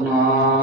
nós.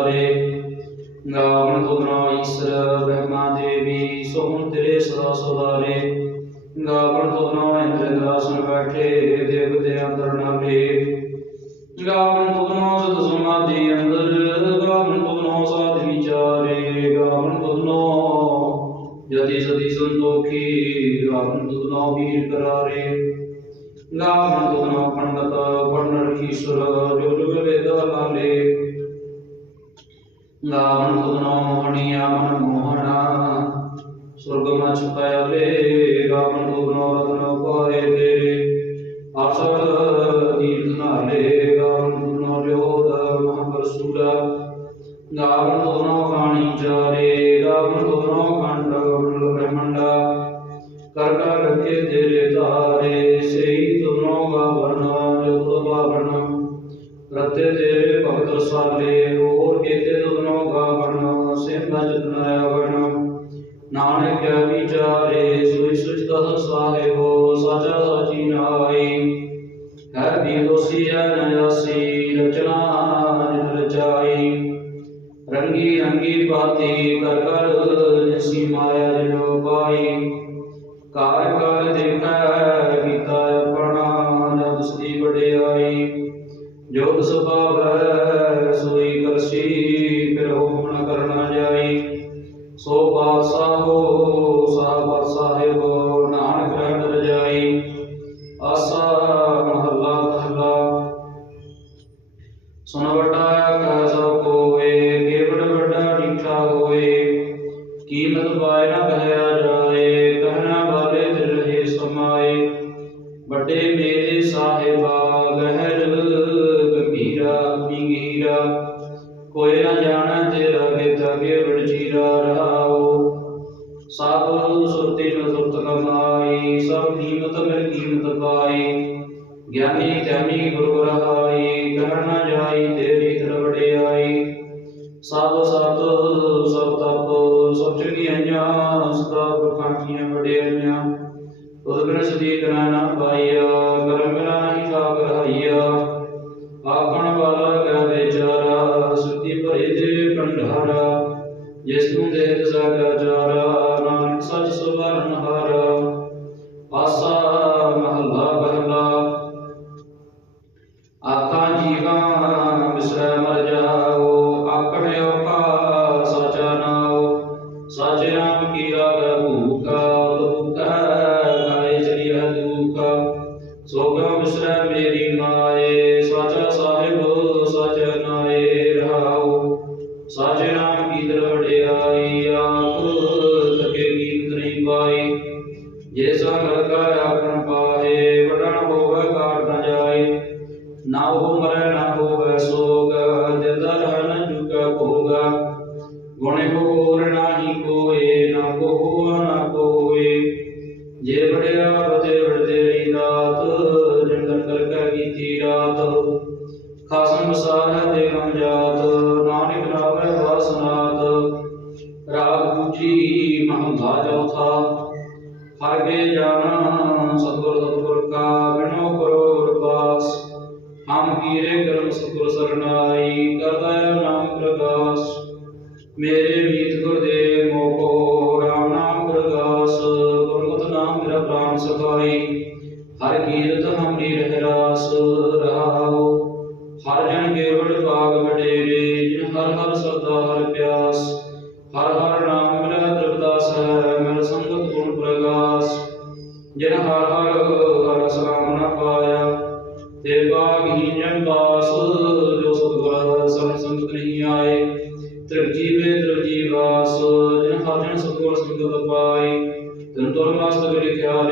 ਪਿਆਰੇ ਗਾਵਨ ਗੁਨਾ ਈਸ਼ਰ ਬ੍ਰਹਮਾ ਦੇਵੀ, ਸੋਹਣ ਤੇਰੇ ਸਦਾ ਸਦਾਰੇ ਗਾਵਨ ਗੁਨਾ ਇੰਦਰ ਦਾਸਨ ਬੈਠੇ, ਦੇਵ ਦੇ ਅੰਦਰ ਨਾਮੇ। ਗਾਵਨ ਗੁਨਾ ਸਤ ਸਮਾਧੀ ਅੰਦਰ ਗਾਵਨ ਗੁਨਾ ਸਾਧ ਵਿਚਾਰੇ। ਗਾਵਨ ਗੁਨਾ ਜਦੀ ਸਦੀ ਸੰਤੋਖੀ ਗਾਵਨ ਗੁਨਾ ਵੀਰ ਕਰਾਰੇ। ਗਾਵਨ ਗੁਨਾ ਪੰਡਤ ਪੰਡਰ ਈਸ਼ਰ ਜੋ ਜੁਗ ਵੇਦ ਨਾਲੇ ਨਾਮ ਤੁਗਨੋ ਮੋਹਣੀਆ, ਮਨ ਮੋਹਣਾ। ਸੁਰਗ ਮਾ ਛੁਪਾਇਆ ਲੇ ਰਾਮ ਤੁਗਨੋ ਰਤਨੋ ਪਾਏ ਦੇ ਆਸਰ ਤੀਰਥ ਨਾਲੇ ਰਾਮ ਤੁਗਨੋ ਰਿਓਦ ਮਹਾਪਰਸੂਰਾ ਨਾਮ ਤੁਗਨੋ ਕਾਣੀ ਚਾਰੇ ਰਾਮ ਤੁਗਨੋ ਕੰਡ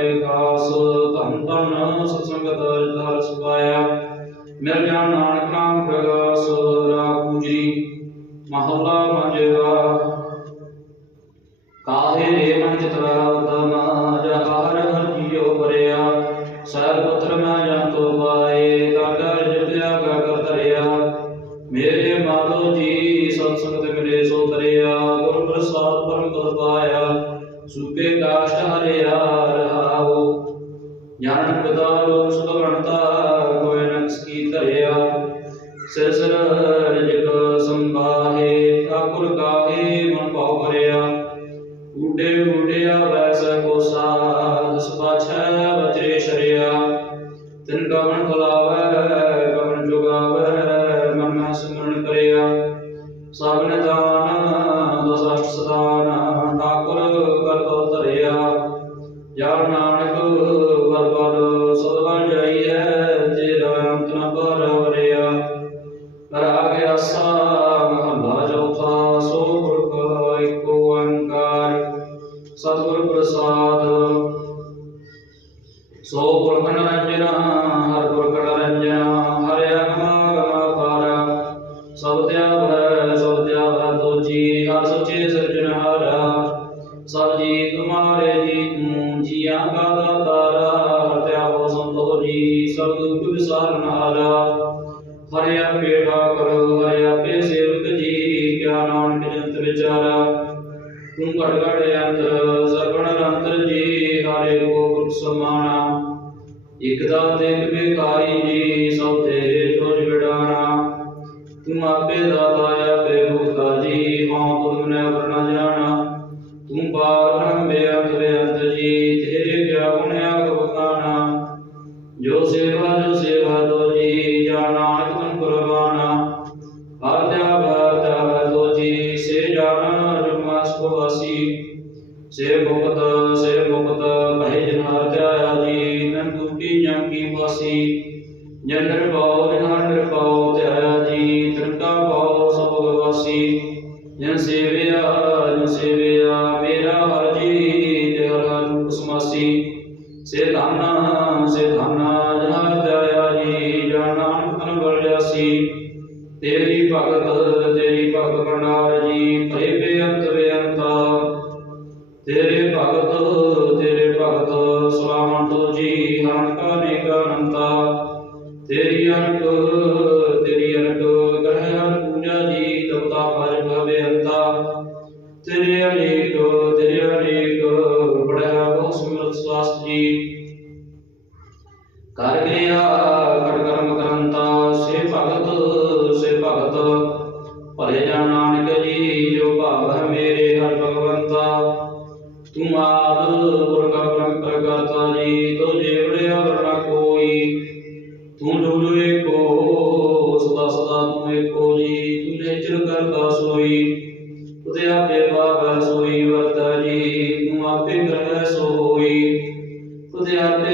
ਕਰੇ ਖਾਸ ਧੰਨ ਧੰਨ ਸਤਸੰਗ ਦਰ ਸੁਭਾਇਆ ਮੇਰਾ ਗਿਆਨ ਨਾਨਕ ਨਾਮ ਪ੍ਰਗਾਸ, ਰਾਖੂ ਜੀ। ਮਹਲਾ ਪੰਜਵਾ ਕਾਹੇ ਰੇ ਸਭਨ ਜਾਨ ਦਸਟ ਸਦਾਨ ਠਾਕੁਰ ਕਰਤੋ ਧਰਿਆ ਯਾਰ ਨਾਨਕ ਰੂਪ ਸਮਾਣਾ। ਇਕਦਾ ਤੇਗ ਬੇਕਾਰੀ ਜੀ, ਸਭ ਤੇਰੇ ਜੋਜ ਵਿਡਾਣਾ ਤੂੰ ਆਪੇ ਦਾਤਾ ਆਪੇ ਮੁਕਤਾ ਜੀ, ਹਉ ਤੁਮਨੇ ਭਗਤ ਤੇਰੀ ਭਗਤ ਪ੍ਰਣਾਲ ਜੀ ਤੇ ਬੇਅੰਤ ਬੇਅੰਤਾ। ਤੇਰੇ ਭਗਤ ਤੇਰੇ ਭਗਤ, ਸਲਾਮਤ ਜੀ, ਨਾਨਕਾ ਨੇ ਕਰੰਤਾ ਤੇਰੀ ਅਨਕ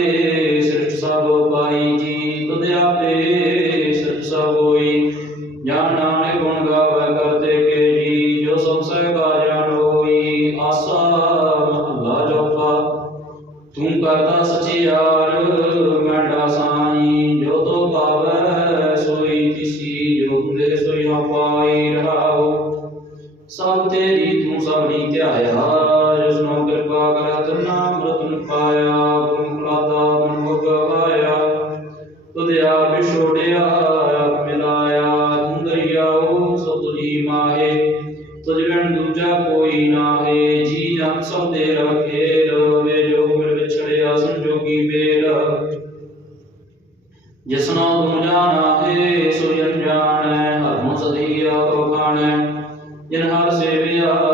de ਹਮ ਸਦੀਆ ਕੋ ਖਾਣੈ। ਜਿਨ ਹਰ ਸੇਵਿਆ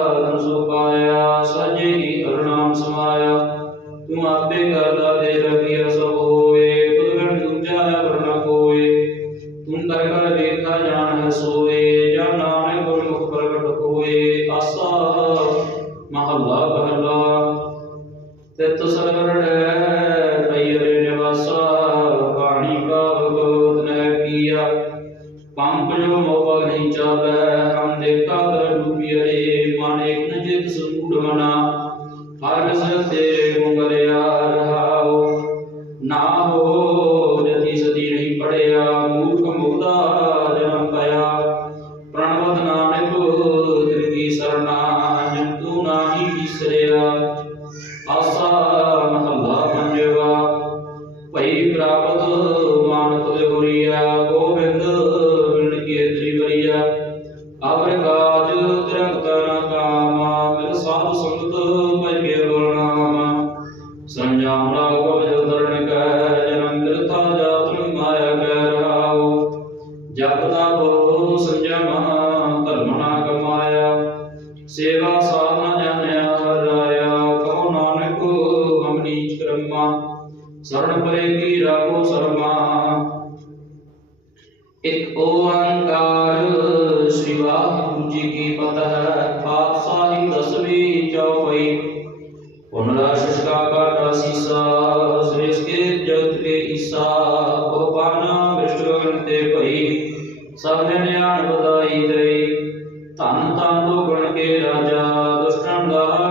ਜਾਣ ਵਧਾਈ ਦੇ ਧੰਨ ਧੰਨ ਲੋਗਣ ਕੇ ਰਾਜਾ ਦੁਸ਼ਟਨ ਦਾ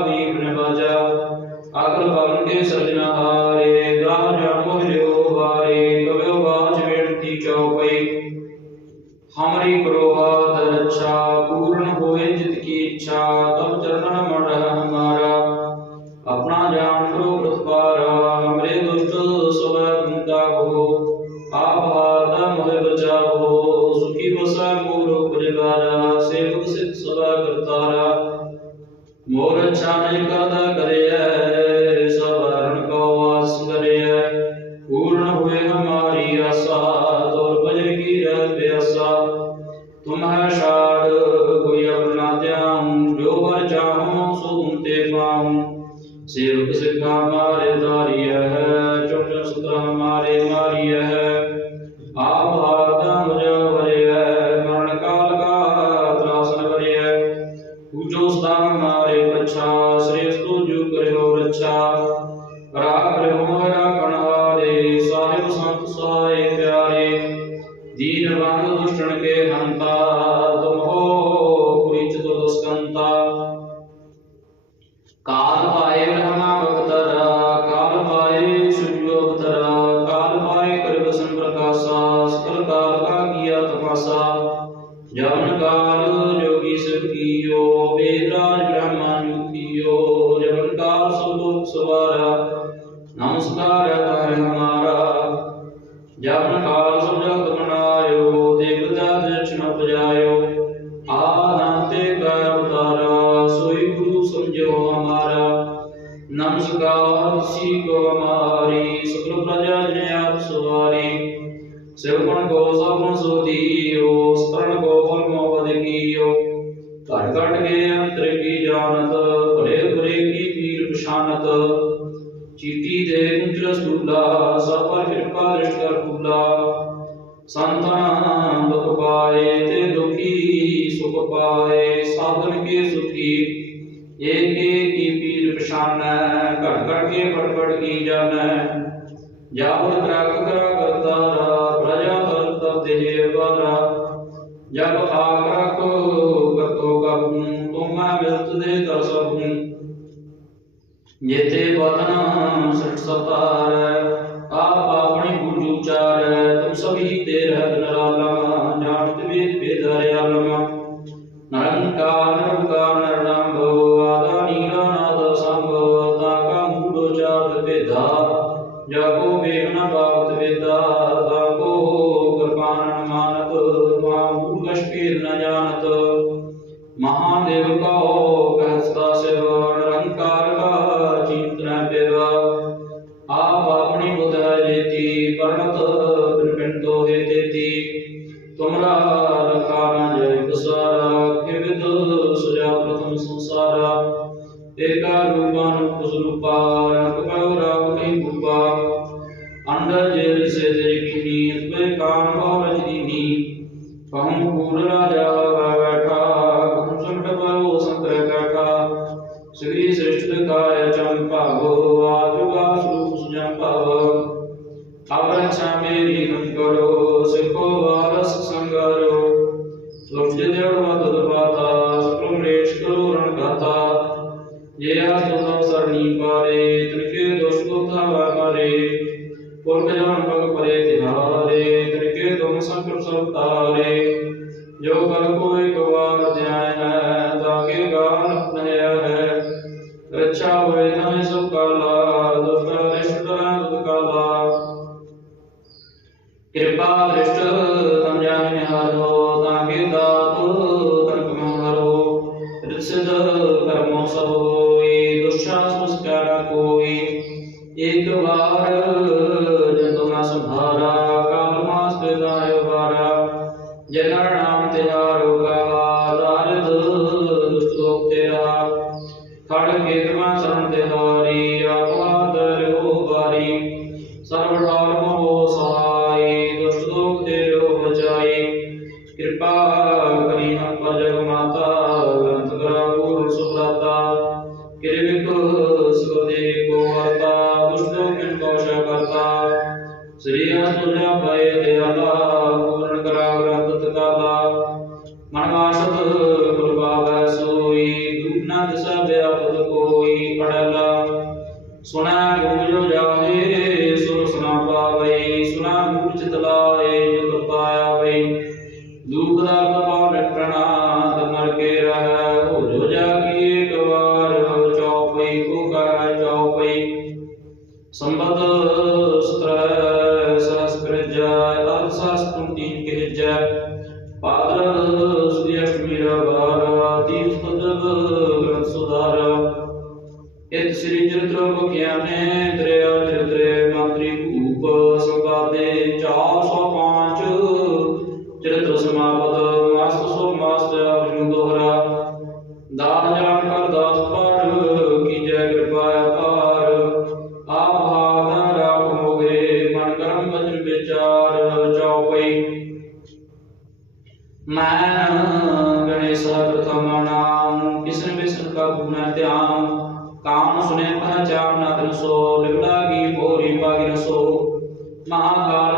हमारे तारिय है चुंड सुत हमारे मारिय है સમજાયો वदनम सृष्टतार आप अपनी गुण उचार तुम सभी तेरह ਬਹੁ ਮੂਲ ਨਾ ਜਾਵਾ ਬੈਠਾ ਬਹੁ ਸੰਕਟ ਪਾਉ ਸੰਤਰ ਕਾਕਾ ਸ੍ਰੀ ਸ੍ਰਿਸ਼ਟ ਕਾਇ ਚੰ ਭਾਗੋ ਆਜੁਗਾ ਸੁਖ ਜੰ ਭਾਵ। ਅਵਰ ਛਾਮੇ ਰੀਨ ਕਰੋ ਸਿਕੋ ਕੋਈ ਇਕ ਵਾਰ ਨਾਮ ਤੇ ਦੂਖ ਦਾ ਕਮਾਉ ਰਟਣਾ ਮਰ ਕੇ ਰਹਾ ਚਾਰ ਨਾਦਨ ਸੋ ਲਿਵਲਾ ਕੀ ਪੋਰੀ ਪਾਗਿਨ ਸੋ ਮਹਾਕਾਲ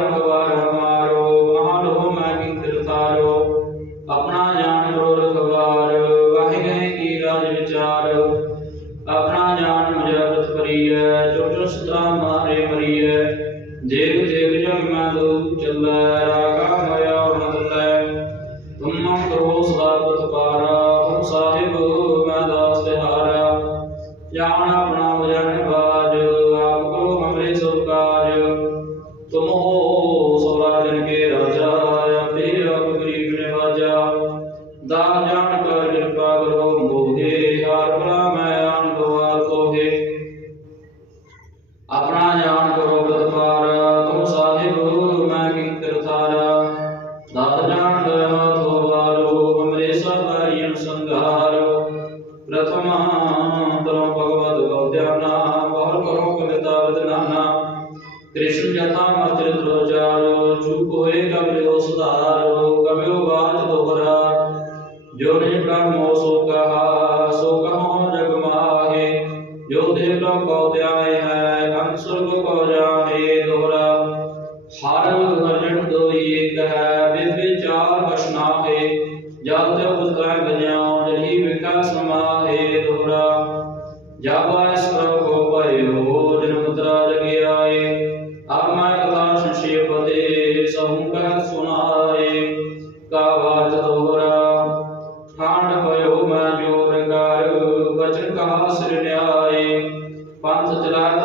સવાર્યમ સંઘારો પ્રથમાંતરો ભગવદ ભવધ્યાના બહર કરો કવિતાવદ નાના કૃષ્ણ યથા માત્ર ધ્રોજારો જુ કોરે કમર્યો સુધારો 房子就在二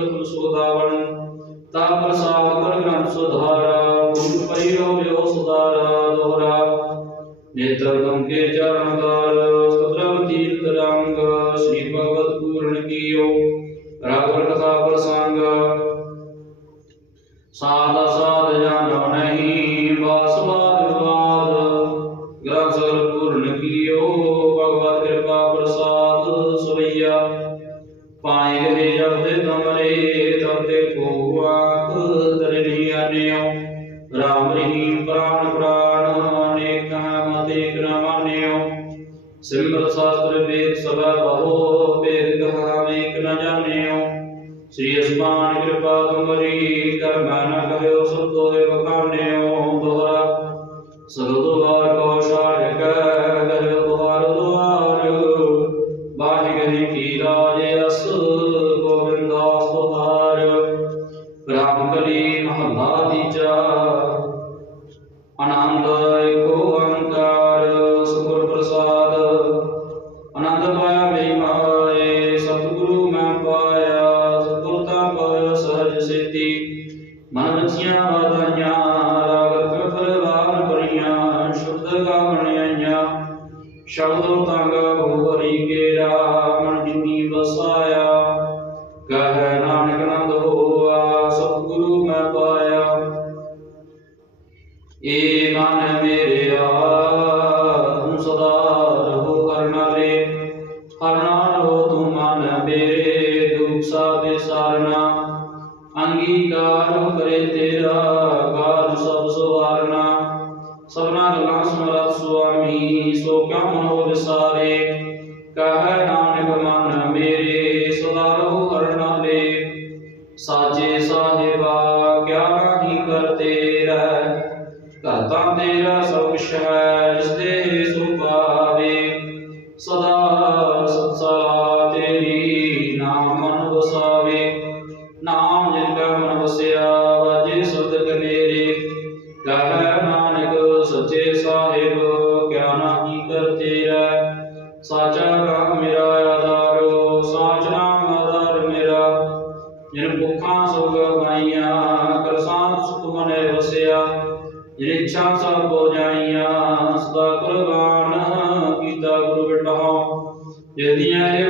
ਕਥਮ ਸੁਖਦਾਵਨ ਤਾ ਪ੍ਰਸਾਵਕਰ ਗ੍ਰੰਥ ਸੁਧਾਰਾ ਗੁਰ ਪਰਿਓ ਵਿਓ ਸੁਧਾਰਾ, ਦੋਹਰਾ। ਨੇਤਰ ਗੰਗੇ ਚਰਨ ਦਾਲ ദൈവാനുകൃപ ਸਵਾਰਨਾ। ਅੰਗੀਕਾਰ ਕਰੇ ਤੇਰਾ ਕਾਲ ਸਭ ਸਵਾਰਨਾ। ਸਭਨਾ ਗੱਲਾਂ ਸਮਰਤ ਸੁਆਮੀ, ਸੋ ਕਿਉ ਮਨੋ ਵਿਸਾਰੇ? ਕਹੈ ਨਾਨਕ ਮਨ ਮੇਰੇ, ਸਦਾ ਰਹੋ ਹਰਨਾ ਦੇ। ਸਾਜੇ ਸਾਹਿਬਾ, ਕਿਆ ਨਹੀਂ ਕਰਤੇ ਰਹਿ? ਕਰਤਾ ਤੇਰਾ ਸਭ ਕੁਛ ਹੈ Che dia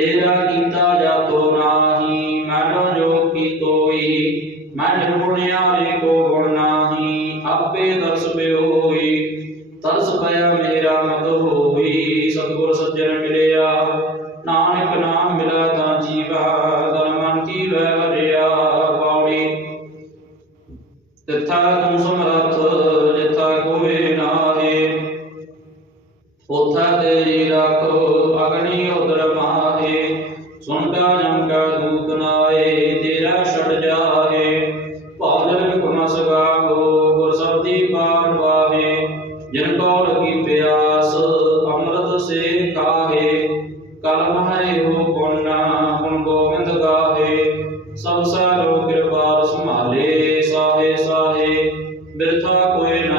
ਤੇਰਾ ਕੀਤਾ ਜਾਤੋ ਨਾਹੀ ਮਨ ਜੋ ਕੀ ਤੋਈ ਮਨ ਗੁਣਿਆ ਰੇ ਕੋ ਗੁਣ ਨਾਹੀ, ਆਪੇ ਦਰਸ ਬਿਓ ਹੋਈ, ਤਰਸ ਪਿਆ ਮੇਰਾ ਮਤ ਹੋਈ, ਸਤਗੁਰ talk with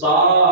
सारा